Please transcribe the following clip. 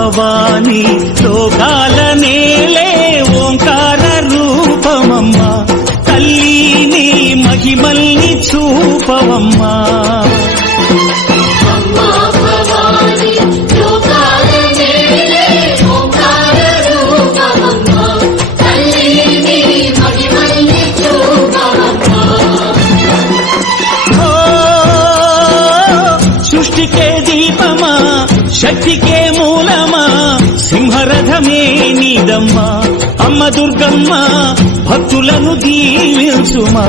భవాని లోకాల నేలే ఓంకార రూపమమ్మా తల్లి నీ మహిమల్ని చూపవమ్మా సృష్టికే దీపమా శక్తికే మూలమా సింహరథమే నీదమ్మా అమ్మ దుర్గమ్మ భక్తులను దీవించుమా